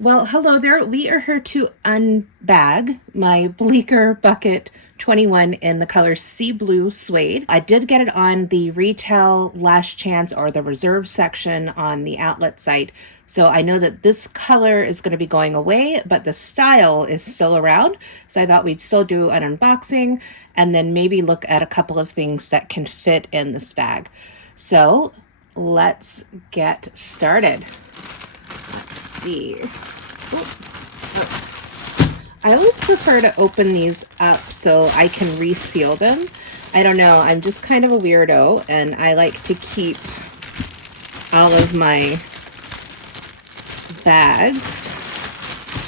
Well, hello there. We are here to unbag my Bleecker Bucket 21 in the color Sea Blue Suede. I did get it on the retail last chance or the reserve section on the outlet site. So I know that this color is going to be going away, but the style is still around. So I thought we'd still do an unboxing and then maybe look at a couple of things that can fit in this bag. So let's get started. Let's see. I always prefer to open these up so I can reseal them. I don't know, I'm just kind of a weirdo and I like to keep all of my bags.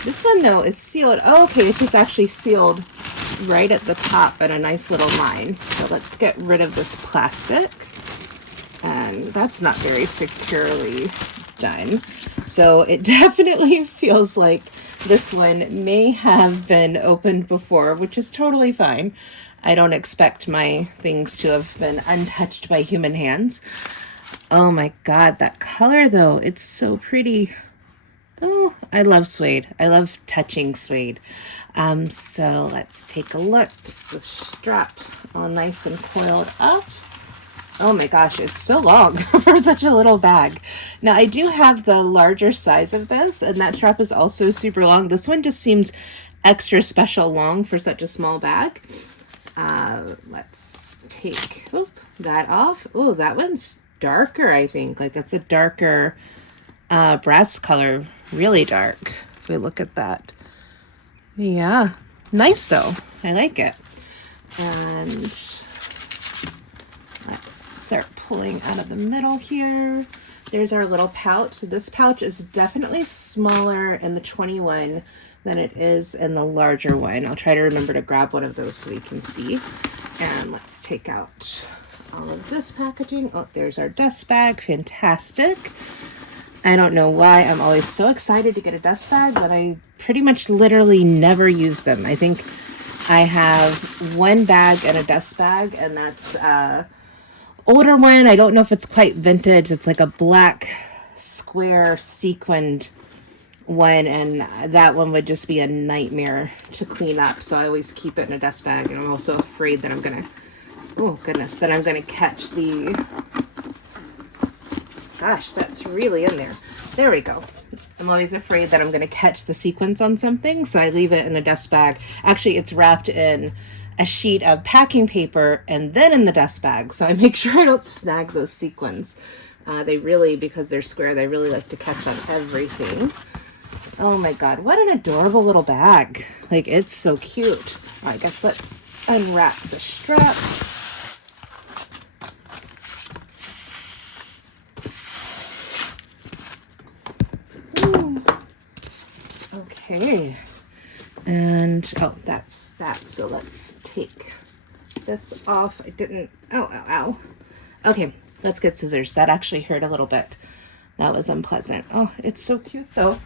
This one though is sealed. Oh, okay, it's just actually sealed right at the top in a nice little line. So let's get rid of this plastic. And that's not very securely done. So it definitely feels like this one may have been opened before, which is totally fine. I don't expect my things to have been untouched by human hands. Oh my God, that color though, it's so pretty. Oh, I love suede. I love touching suede. So let's take a look. This is the strap all nice and coiled up. Oh my gosh, it's so long for such a little bag. Now I do have the larger size of this, and that strap is also super long. This one just seems extra special long for such a small bag. Let's take that off. Oh, that one's darker, I think. Like that's a darker brass color, really dark. If we look at that. Yeah, nice though. I like it. And let's start pulling out of the middle here. There's our little pouch. So this pouch is definitely smaller in the 21 than it is in the larger one. I'll try to remember to grab one of those so we can see. And let's take out all of this packaging. Oh, there's our dust bag. Fantastic. I don't know why I'm always so excited to get a dust bag, but I pretty much literally never use them. I think I have one bag and a dust bag, and that's older one. I don't know if it's quite vintage. It's like a black square sequined one, and that one would just be a nightmare to clean up. So I always keep it in a dust bag, and I'm also afraid that I'm gonna, oh goodness, that I'm gonna catch the, gosh, that's really in there. There we go. I'm always afraid that I'm gonna catch the sequins on something, so I leave it in a dust bag. Actually, it's wrapped in a sheet of packing paper and then in the dust bag, so I make sure I don't snag those sequins. They really, because they're square, they really like to catch on everything. Oh my God, what an adorable little bag. Like, it's so cute. I guess let's unwrap the strap. Ooh. Okay. And, oh, that's that. So let's take this off. I didn't, ow. Okay, let's get scissors. That actually hurt a little bit. That was unpleasant. Oh, it's so cute though.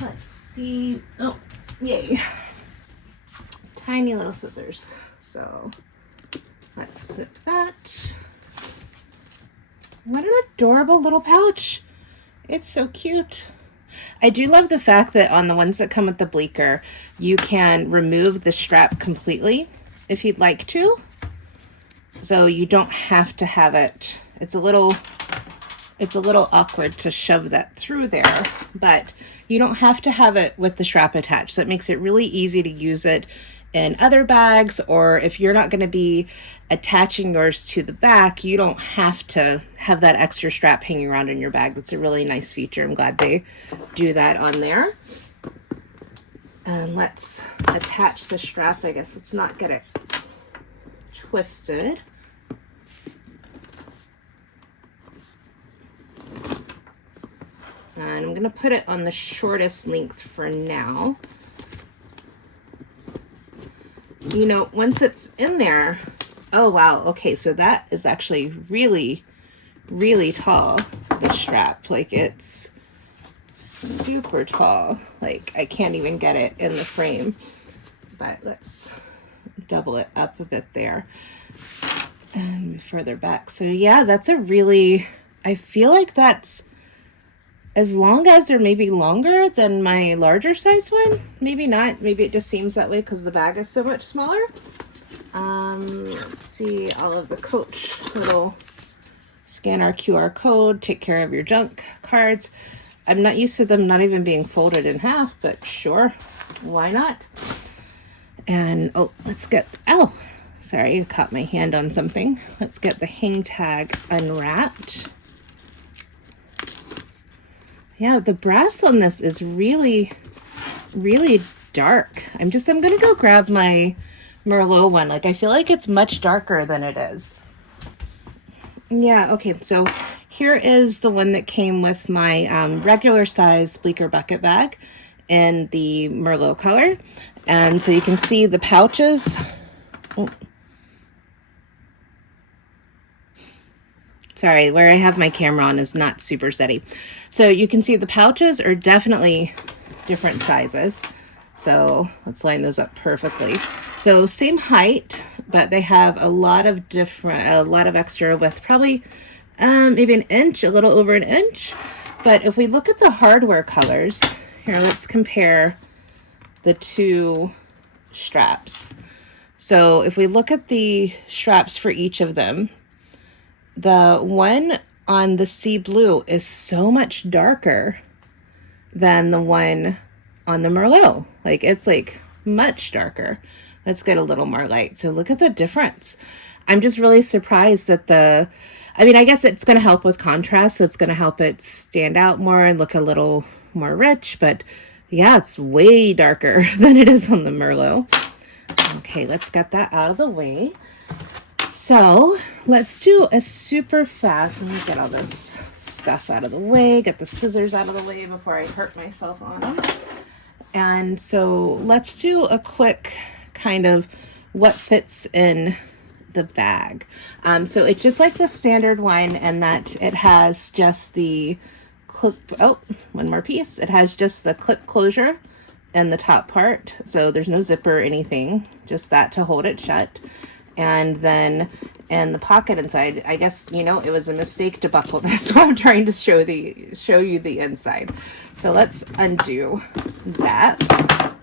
Let's see. Oh, yay. Tiny little scissors. So let's zip that. What an adorable little pouch. It's so cute. I do love the fact that on the ones that come with the Bleecker, you can remove the strap completely if you'd like to. So you don't have to have it. It's a little awkward to shove that through there, but you don't have to have it with the strap attached. So it makes it really easy to use it in other bags, or if you're not going to be attaching yours to the back, you don't have to have that extra strap hanging around in your bag. That's a really nice feature. I'm glad they do that on there. And let's attach the strap. I guess let's not get it twisted. And I'm going to put it on the shortest length for now. You know, once it's in there, oh wow, okay, so that is actually really, really tall, the strap. Like, it's super tall. Like, I can't even get it in the frame. But let's double it up a bit there. And move further back. So yeah, that's a really, I feel like that's as long as they're maybe longer than my larger size one. Maybe not. Maybe it just seems that way because the bag is so much smaller. Let's see all of the Coach little scan our QR code, take care of your junk cards. I'm not used to them not even being folded in half, but sure, why not? And oh, let's get, oh, sorry, I caught my hand on something. Let's get the hang tag unwrapped. Yeah, the brass on this is really, really dark. I'm gonna go grab my Merlot one. Like, I feel like it's much darker than it is. Yeah, okay, so here is the one that came with my regular size Bleecker Bucket Bag in the Merlot color. And so you can see the pouches. Oh. Sorry, where I have my camera on is not super steady. So you can see the pouches are definitely different sizes. So let's line those up perfectly. So same height, but they have a lot of extra width, probably maybe an inch, a little over an inch. But if we look at the hardware colors, here, let's compare the two straps. So if we look at the straps for each of them, the one on the Sea Blue is so much darker than the one on the Merlot. Like, it's like much darker. Let's get a little more light. So look at the difference. I'm just really surprised that I mean, I guess it's going to help with contrast, so it's going to help it stand out more and look a little more rich, but yeah, it's way darker than it is on the Merlot. Okay, let's get that out of the way. So let's do a super fast, let me get all this stuff out of the way, get the scissors out of the way before I hurt myself on them. And so let's do a quick kind of what fits in the bag. So it's just like the standard one, and that it has just the clip, oh, one more piece. It has just the clip closure in the top part. So there's no zipper or anything, just that to hold it shut. And then in the pocket inside, I guess, you know, it was a mistake to buckle this, so I'm trying to show you the inside. So let's undo that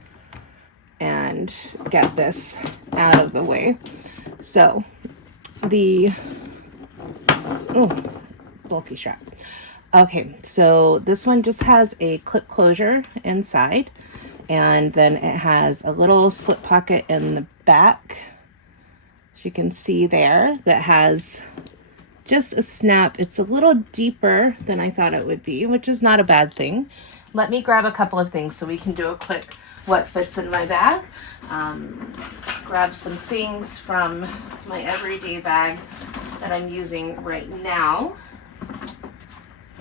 and get this out of the way. So the, oh, bulky strap. Okay, so this one just has a clip closure inside, and then it has a little slip pocket in the back, as you can see there, that has just a snap. It's a little deeper than I thought it would be, which is not a bad thing. Let me grab a couple of things so we can do a quick what fits in my bag. Let's grab some things from my everyday bag that I'm using right now.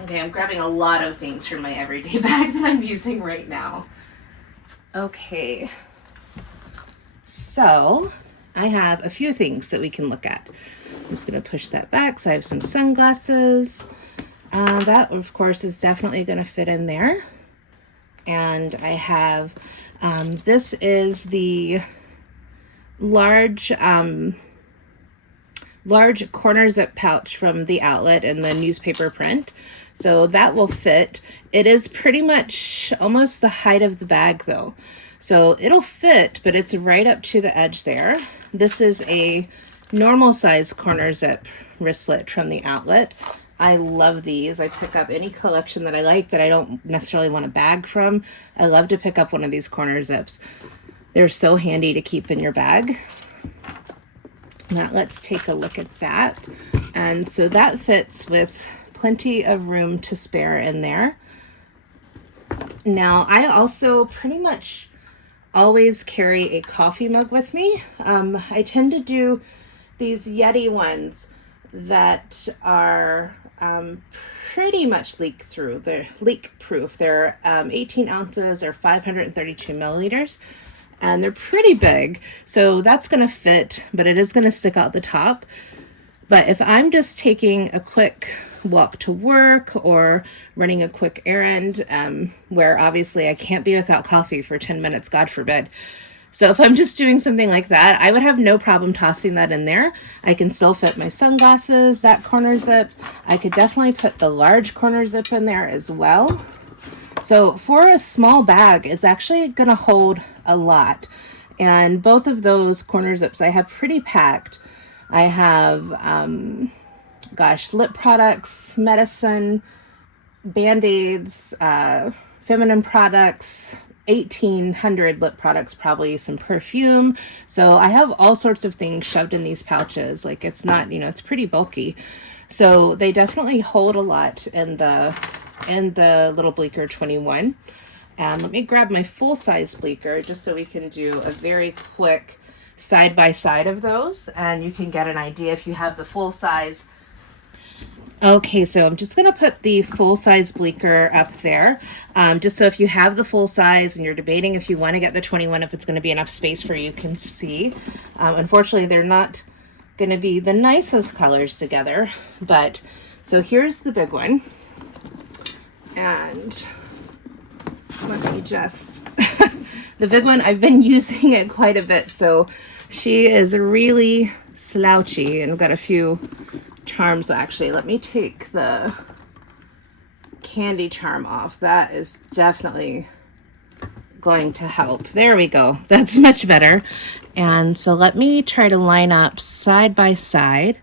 Okay, I'm grabbing a lot of things from my everyday bag that I'm using right now. Okay, so I have a few things that we can look at. I'm just going to push that back. So I have some sunglasses. That, of course, is definitely going to fit in there. And I have, this is the large corner zip pouch from the outlet in the newspaper print. So that will fit. It is pretty much almost the height of the bag though. So it'll fit, but it's right up to the edge there. This is a normal size corner zip wristlet from the outlet. I love these. I pick up any collection that I like that I don't necessarily want a bag from. I love to pick up one of these corner zips. They're so handy to keep in your bag. Now let's take a look at that. And so that fits with plenty of room to spare in there. Now I also pretty much always carry a coffee mug with me. I tend to do these Yeti ones that are pretty much leak through. They're leak proof. They're 18 ounces or 532 milliliters. And they're pretty big, so that's going to fit, but it is going to stick out the top. But if I'm just taking a quick walk to work or running a quick errand, where obviously I can't be without coffee for 10 minutes, God forbid. So if I'm just doing something like that, I would have no problem tossing that in there. I can still fit my sunglasses, that corner zip. I could definitely put the large corner zip in there as well. So for a small bag, it's actually going to hold a lot. And both of those corner zips I have pretty packed. I have, lip products, medicine, Band-Aids, feminine products, 1,800 lip products, probably some perfume. So I have all sorts of things shoved in these pouches. Like, it's not, it's pretty bulky. So they definitely hold a lot in the little Bleecker 21. And let me grab my full-size Bleecker just so we can do a very quick side-by-side of those. And you can get an idea if you have the full-size. Okay, so I'm just going to put the full-size Bleecker up there, just so if you have the full size and you're debating if you want to get the 21, if it's going to be enough space for you can see. Unfortunately, they're not going to be the nicest colors together, but so here's the big one. And let me just, the big one, I've been using it quite a bit, so she is really slouchy, and I've got a few charms. Actually, let me take the candy charm off. That is definitely going to help. There we go. That's much better. And so let me try to line up side by side.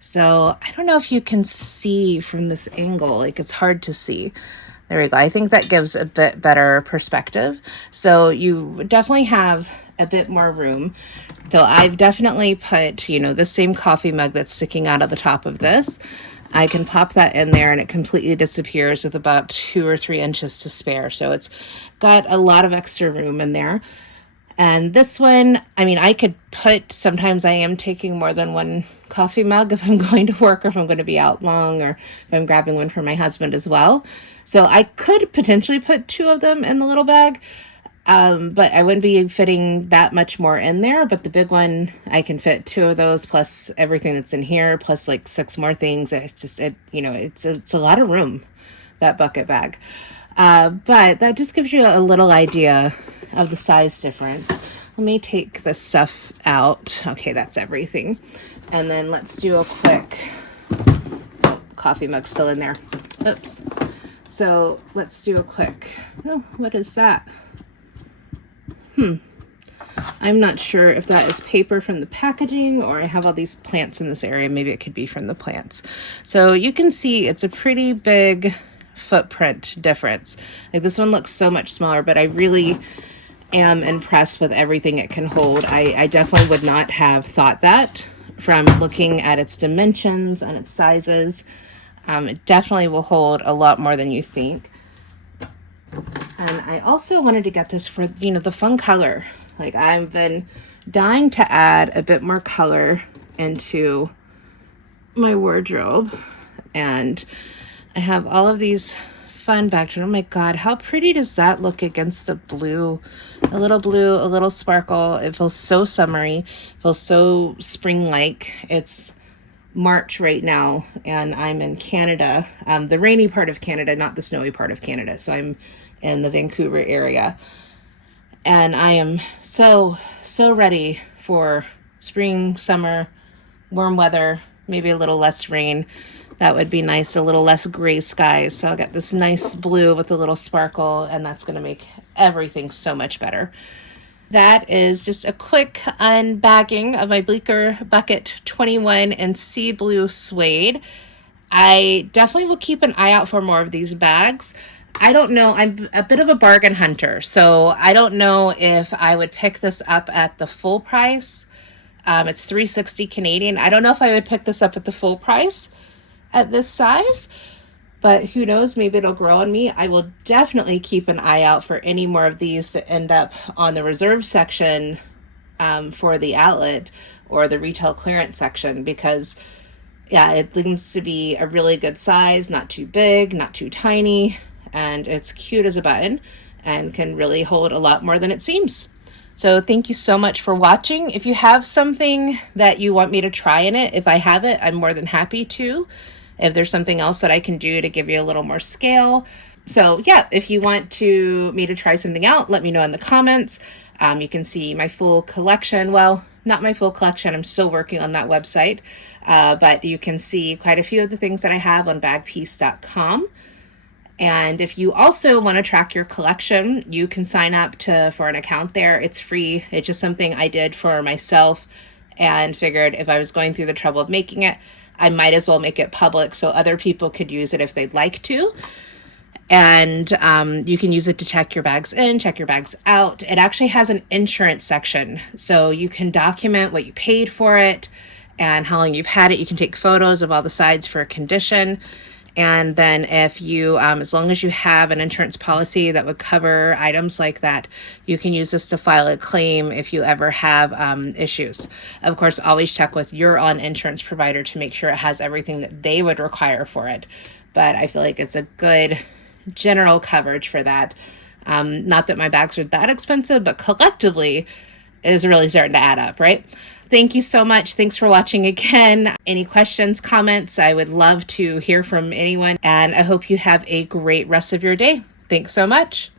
So I don't know if you can see from this angle, like it's hard to see. There we go. I think that gives a bit better perspective. So you definitely have a bit more room. So I've definitely put, the same coffee mug that's sticking out of the top of this. I can pop that in there and it completely disappears with about 2 or 3 inches to spare. So it's got a lot of extra room in there. And this one, I could put, sometimes I am taking more than one coffee mug if I'm going to work or if I'm going to be out long or if I'm grabbing one for my husband as well. So I could potentially put 2 of them in the little bag. But I wouldn't be fitting that much more in there. But the big one, I can fit 2 of those plus everything that's in here, plus like 6 more things. It's just, it's a lot of room, that bucket bag. But that just gives you a little idea of the size difference. Let me take this stuff out. Okay, that's everything. And then let's do a quick, coffee mug still in there. Oops. So let's do a quick, what is that? I'm not sure if that is paper from the packaging or I have all these plants in this area. Maybe it could be from the plants. So you can see it's a pretty big footprint difference. Like this one looks so much smaller, but I really am impressed with everything it can hold. I definitely would not have thought that from looking at its dimensions and its sizes. It definitely will hold a lot more than you think. And I also wanted to get this for, the fun color. Like I've been dying to add a bit more color into my wardrobe. And I have all of these fun backgrounds. Oh my God, how pretty does that look against the blue? A little blue, a little sparkle. It feels so summery. It feels so spring-like. It's March right now, and I'm in Canada, the rainy part of Canada, not the snowy part of Canada. So I'm in the Vancouver area. And I am so ready for spring, summer, warm weather, maybe a little less rain. That would be nice, a little less gray skies. So I'll get this nice blue with a little sparkle, and that's going to make everything so much better. That is just a quick unbagging of my Bleecker Bucket 21 in Sea Blue Suede. I definitely will keep an eye out for more of these bags. I don't know. I'm a bit of a bargain hunter, so I don't know if I would pick this up at the full price. It's $3.60 Canadian. I don't know if I would pick this up at the full price at this size, but who knows? Maybe it'll grow on me. I will definitely keep an eye out for any more of these that end up on the reserve section for the outlet or the retail clearance section, because it seems to be a really good size, not too big, not too tiny, and it's cute as a button and can really hold a lot more than it seems. So thank you so much for watching. If you have something that you want me to try in it, if I have it, I'm more than happy to. If there's something else that I can do to give you a little more scale, So yeah, if you want me to try something out, let me know in the comments. You can see my full collection. Well, not my full collection. I'm still working on that website. But you can see quite a few of the things that I have on bagpiece.com. And if you also want to track your collection, you can sign up for an account there. It's free. It's just something I did for myself and figured if I was going through the trouble of making it, I might as well make it public so other people could use it if they'd like to. And you can use it to check your bags in, check your bags out. It actually has an insurance section, so you can document what you paid for it and how long you've had it. You can take photos of all the sides for condition. And then if you, as long as you have an insurance policy that would cover items like that, you can use this to file a claim if you ever have issues. Of course, always check with your own insurance provider to make sure it has everything that they would require for it. But I feel like it's a good general coverage for that. Not that my bags are that expensive, but collectively it is really starting to add up, right? Thank you so much. Thanks for watching again. Any questions, comments? I would love to hear from anyone, and I hope you have a great rest of your day. Thanks so much.